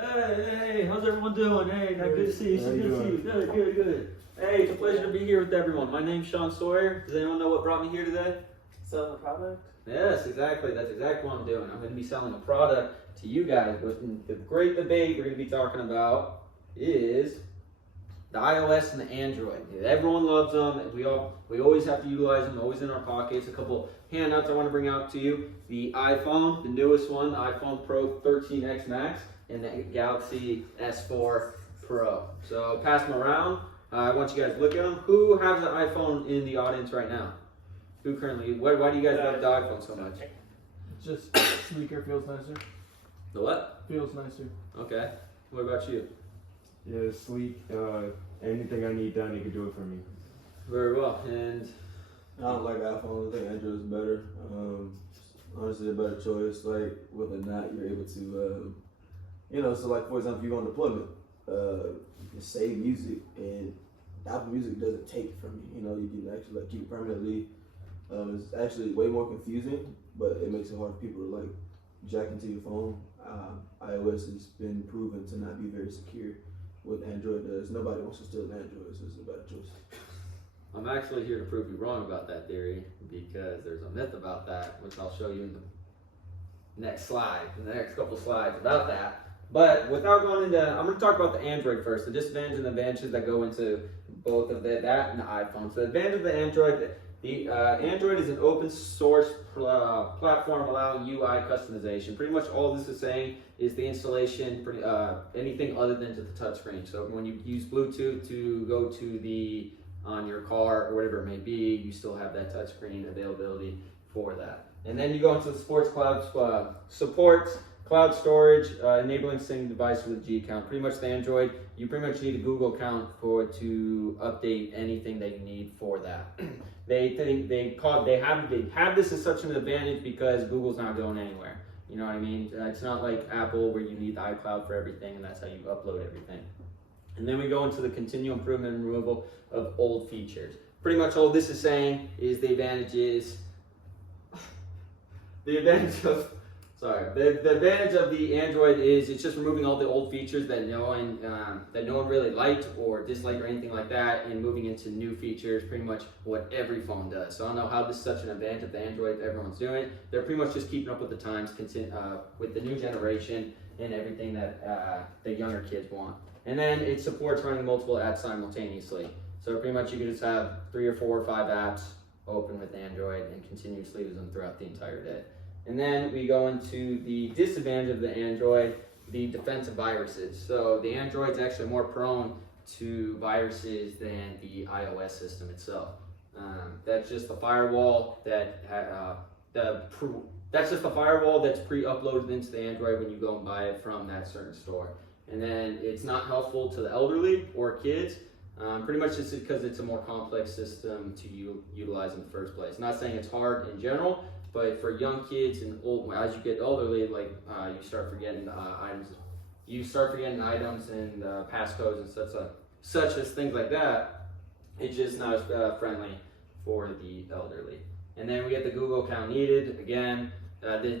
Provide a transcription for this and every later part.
Hey, how's everyone doing? Hey, good to see you. Good to see you. Good. Hey, it's a pleasure to be here with everyone. My name's Sean Sawyer. Does anyone know what brought me here today? Selling a product? Yes, exactly. That's exactly what I'm doing. I'm going to be selling a product to you guys. But the great debate we're going to be talking about is the iOS and the Android. Everyone loves them. We always have to utilize them. Always in our pockets. A couple handouts I want to bring out to you. The iPhone, the newest one, the iPhone Pro 13X Max, and the Galaxy S4 Pro. So pass them around. I want you guys to look at them. Who has an iPhone in the audience right now? Who currently? Why do you guys love the iPhone so much? Just sleeker, feels nicer. The what? Feels nicer. Okay. What about you? Yeah, sleek. Anything I need done, it can do it for me. Very well. And I don't like iPhone. I think Android is better. Honestly, a better choice. Like with a NAT, you're able to, so like for example, you go on deployment, you save music, and Apple Music doesn't take it from you. You can actually like keep it permanently. It's actually way more confusing, but it makes it hard for people to like jack into your phone. iOS has been proven to not be very secure. What Android does, nobody wants to steal an Android, so it's a better choice. I'm actually here to prove you wrong about that theory because there's a myth about that, which I'll show you in the next slide, in the next couple slides about that. But without going into, I'm going to talk about the Android first, the disadvantages and advantages that go into both of that and the iPhone. So the advantage of the Android, Android is an open source platform allowing UI customization. Pretty much all this is saying is the installation, anything other than to the touchscreen. So when you use Bluetooth to go to on your car or whatever it may be, you still have that touchscreen availability for that. And then you go into the sports cloud supports cloud storage, enabling syncing device with a G account. Pretty much the Android, you pretty much need a Google account to update anything that you need for that. They have this as such an advantage because Google's not going anywhere. You know what I mean? It's not like Apple where you need the iCloud for everything and that's how you upload everything. And then we go into the continual improvement and removal of old features. Pretty much all this is saying is the advantage of the Android is it's just removing all the old features that no one really liked or disliked or anything like that, and moving into new features, pretty much what every phone does. So I don't know how this is such an advantage of the Android that everyone's doing. They're pretty much just keeping up with the times, with the new generation and everything that the younger kids want. And then it supports running multiple apps simultaneously. So pretty much you can just have 3 or 4 or 5 apps open with Android and continuously use them throughout the entire day. And then we go into the disadvantage of the Android, the defensive viruses. So the Android's actually more prone to viruses than the iOS system itself. That's just the firewall that's pre-uploaded into the Android when you go and buy it from that certain store. And then it's not helpful to the elderly or kids. Pretty much just because it's a more complex system to utilize in the first place. Not saying it's hard in general, but for young kids and as you get elderly, like you start forgetting items. You start forgetting items and passcodes and such as things like that. It's just not as friendly for the elderly. And then we get the Google account needed. Again,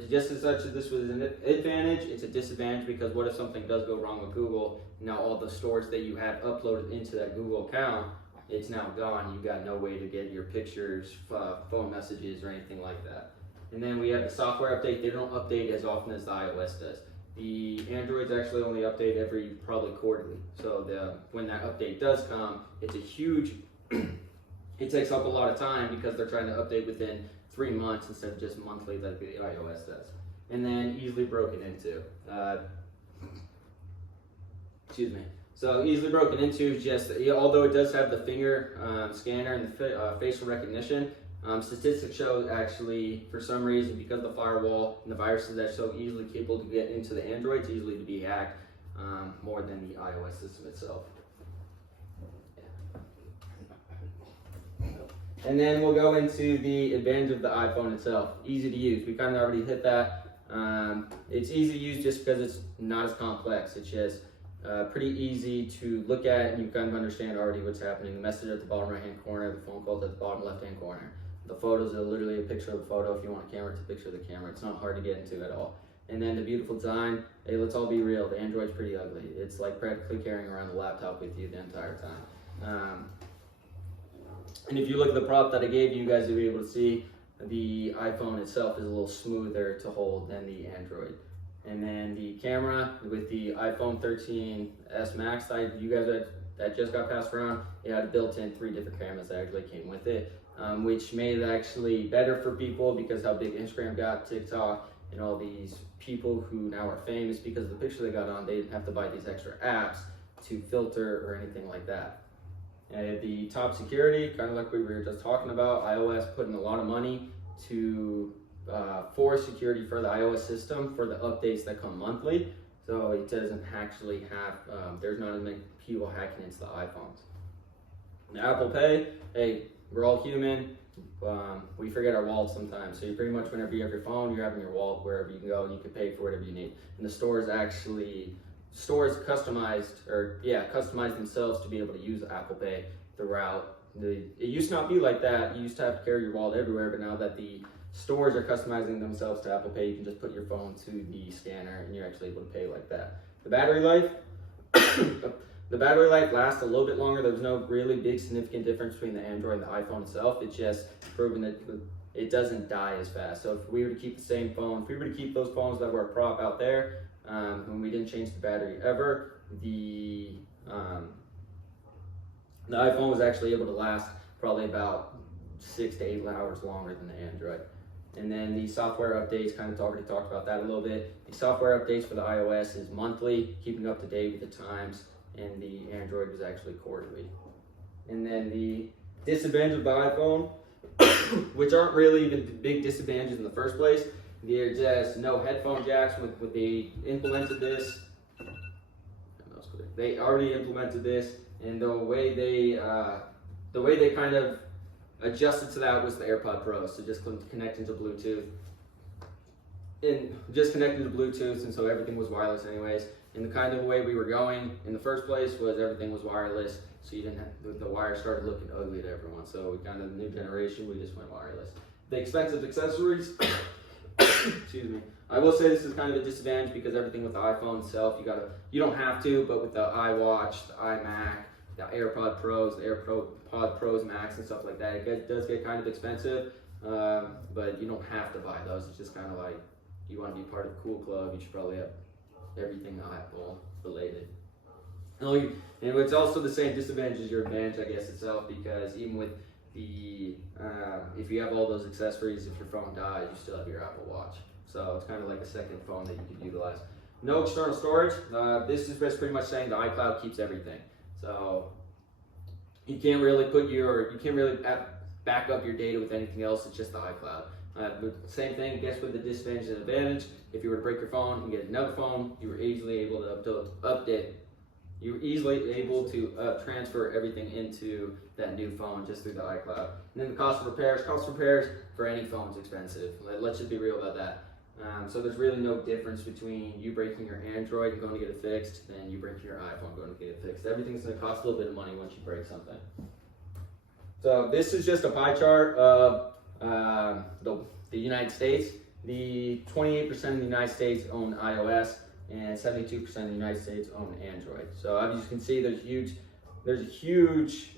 just as such as this was an advantage, it's a disadvantage because what if something does go wrong with Google? Now all the storage that you had uploaded into that Google account, it's now gone. You've got no way to get your pictures, phone messages, or anything like that. And then we have the software update. They don't update as often as the iOS does. The Androids actually only update probably quarterly. So when that update does come, it's a huge, it takes up a lot of time because they're trying to update within 3 months instead of just monthly like the iOS does. And then easily broken into. So easily broken into is just, although it does have the finger scanner and the facial recognition, statistics show actually, for some reason, because of the firewall and the viruses that are so easily capable to get into the Android, it's easily to be hacked more than the iOS system itself. And then we'll go into the advantage of the iPhone itself. Easy to use. We kind of already hit that. It's easy to use just because it's not as complex. It's just pretty easy to look at, and you kind of understand already what's happening. The message at the bottom right-hand corner, the phone calls at the bottom left-hand corner. The photos are literally a picture of the photo. If you want a camera, it's a picture of the camera. It's not hard to get into at all. And then the beautiful design. Hey, let's all be real. The Android's pretty ugly. It's like practically carrying around the laptop with you the entire time. And if you look at the prop that I gave you, you guys will be able to see the iPhone itself is a little smoother to hold than the Android. And then the camera with the iPhone 13s Max that just got passed around, it had built-in 3 different cameras that actually came with it, which made it actually better for people because how big Instagram got, TikTok, and all these people who now are famous because of the picture they got on. They didn't have to buy these extra apps to filter or anything like that. The top security, kind of like we were just talking about, iOS putting a lot of money to for security for the iOS system for the updates that come monthly. So it doesn't actually have, there's not as many people hacking into the iPhones. Now, Apple Pay, hey, we're all human. We forget our wallet sometimes. So you pretty much, whenever you have your phone, you're having your wallet wherever you can go and you can pay for whatever you need. And the stores customized themselves to be able to use Apple Pay throughout. It used to not be like that. You used to have to carry your wallet everywhere, but now that the stores are customizing themselves to Apple Pay, you can just put your phone to the scanner and you're actually able to pay like that. The battery life, the battery life lasts a little bit longer. There's no really big significant difference between the Android and the iPhone itself. It's just proven that it doesn't die as fast. So if we were to keep the same phone, if we were to keep those phones that were a prop out there, and we didn't change the battery ever, the iPhone was actually able to last probably about 6 to 8 hours longer than the Android. And then the software updates, kind of already talked about that a little bit. The software updates for the iOS is monthly, keeping up to date with the times, and the Android was actually quarterly. And then the disadvantage of the iPhone, which aren't really even big disadvantages in the first place, they're just no headphone jacks. When they implemented this, they already implemented this, and the way they kind of adjusted to that was the AirPod Pro. So just connecting to Bluetooth, and so everything was wireless anyways. And the kind of way we were going in the first place was everything was wireless, so you didn't have, the wire started looking ugly to everyone. So we kind of, the new generation, we just went wireless. The expensive accessories, excuse me. I will say this is kind of a disadvantage because everything with the iPhone itself, you don't have to, but with the iWatch, the iMac, the AirPod Pros, the AirPod Pros Max and stuff like that, it does get kind of expensive, but you don't have to buy those. It's just kind of like, you want to be part of the cool club, you should probably have everything Apple related. And it's also the same disadvantage as your advantage, I guess, itself, because even with the, if you have all those accessories, if your phone dies, you still have your Apple Watch. So it's kind of like a second phone that you could utilize. No external storage. This is just pretty much saying the iCloud keeps everything. So you can't really back up your data with anything else. It's just the iCloud. Same thing, I guess, with the disadvantage and advantage. If you were to break your phone and get another phone, you were easily able to update. You were easily able to transfer everything into that new phone just through the iCloud. And then the cost of repairs. Cost of repairs for any phone is expensive. Let's just be real about that. So there's really no difference between you breaking your Android and going to get it fixed than you breaking your iPhone going to get it fixed. Everything's going to cost a little bit of money once you break something. So this is just a pie chart of the United States. The 28% of the United States own iOS, and 72% of the United States own Android. So as you can see, there's a huge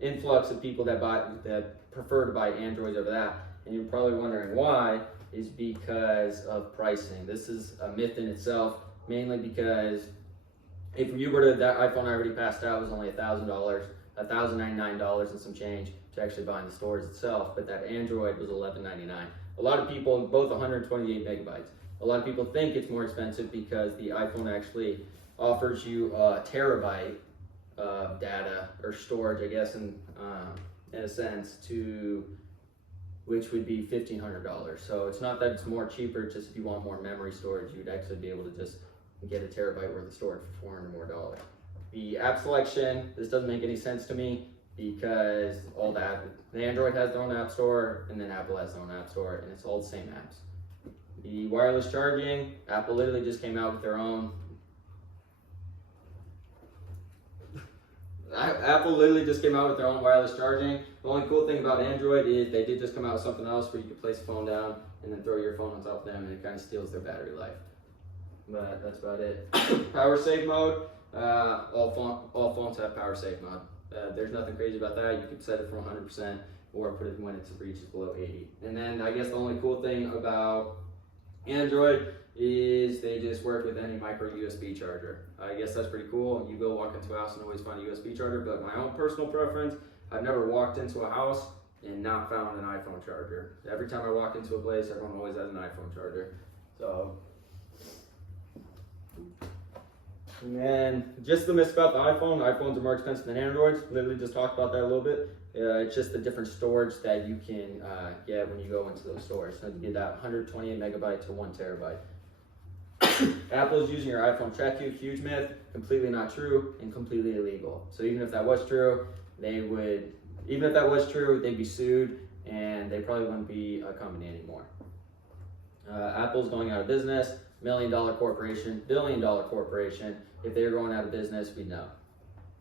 influx of people that prefer to buy Androids over that. And you're probably wondering why. Is because of pricing. This is a myth in itself, mainly because if you were to, that iPhone I already passed out was only $1,000, $1,099 and some change to actually buy in the stores itself, but that Android was $1,199. A lot of people, both 128 megabytes. A lot of people think it's more expensive because the iPhone actually offers you a terabyte of data or storage, I guess, in a sense, which would be $1,500. So it's not that it's more cheaper, it's just if you want more memory storage, you'd actually be able to just get a terabyte worth of storage for $400 more. The app selection, this doesn't make any sense to me because the Android has their own app store and then Apple has their own app store, and it's all the same apps. The wireless charging, Apple literally just came out with their own. Apple literally just came out with their own wireless charging. The only cool thing about Android is they did just come out with something else where you can place the phone down and then throw your phone on top of them, and it kind of steals their battery life. But that's about it. Power save mode. All phones have power save mode. There's nothing crazy about that. You can set it for 100% or put it when it reaches below 80. And then I guess the only cool thing about Android is they just work with any micro USB charger. I guess that's pretty cool. You go walk into a house and always find a USB charger, but my own personal preference, I've never walked into a house and not found an iPhone charger. Every time I walk into a place, everyone always has an iPhone charger. So, and then just the myth about the iPhone. iPhones are more expensive than Androids. Literally just talked about that a little bit. It's just the different storage that you can get when you go into those stores. So you get that 128 megabyte to 1 terabyte. Apple's using your iPhone track you, huge myth, completely not true and completely illegal. So even if that was true, they'd be sued and they probably wouldn't be a company anymore. Apple's going out of business, $1 million corporation, $1 billion corporation. If they were going out of business, we'd know.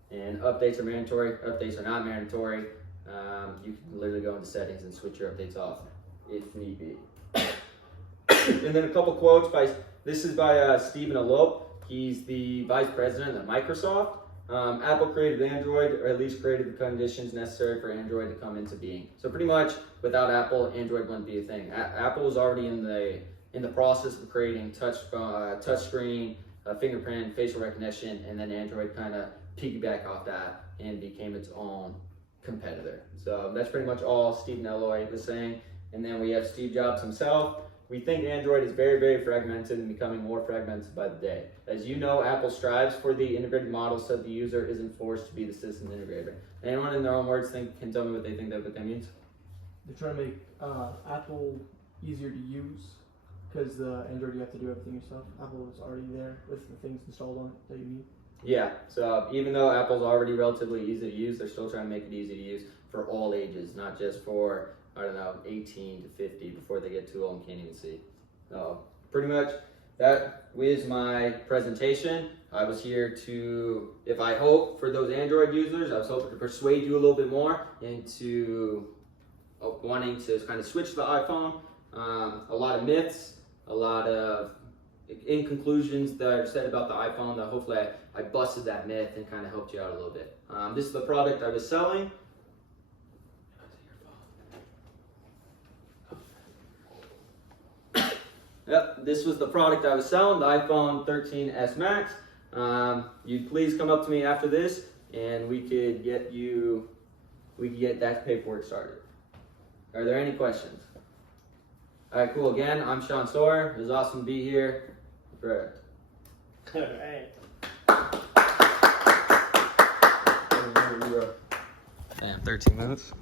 And updates are mandatory, updates are not mandatory. You can literally go into settings and switch your updates off if need be. And then a couple quotes this is by Stephen Elope. He's the vice president of Microsoft. Apple created Android, or at least created the conditions necessary for Android to come into being. So pretty much, without Apple, Android wouldn't be a thing. Apple was already in the process of creating touchscreen, fingerprint, facial recognition, and then Android kind of piggybacked off that and became its own competitor. So that's pretty much all Stephen Elope was saying. And then we have Steve Jobs himself. We think Android is very, very fragmented and becoming more fragmented by the day. As you know, Apple strives for the integrated model so the user isn't forced to be the system integrator. Anyone in their own words can tell me what they think what that means? They're trying to make Apple easier to use because the Android you have to do everything yourself. Apple is already there with the things installed on it that you need. Yeah, so even though Apple's already relatively easy to use, they're still trying to make it easy to use for all ages, not just for, 18 to 50 before they get too old and can't even see. So pretty much that is my presentation. I was here to, for those Android users, I was hoping to persuade you a little bit more into wanting to kind of switch to the iPhone. A lot of myths, a lot of in conclusions that are said about the iPhone that hopefully I busted that myth and kind of helped you out a little bit. This is the product I was selling. Yep, this was the product I was selling, the iPhone 13s Max. You'd please come up to me after this and we could get that paperwork started. Are there any questions? All right, cool. Again, I'm Sean Sawyer. It was awesome to be here. Right. Alright. Damn, 13 minutes.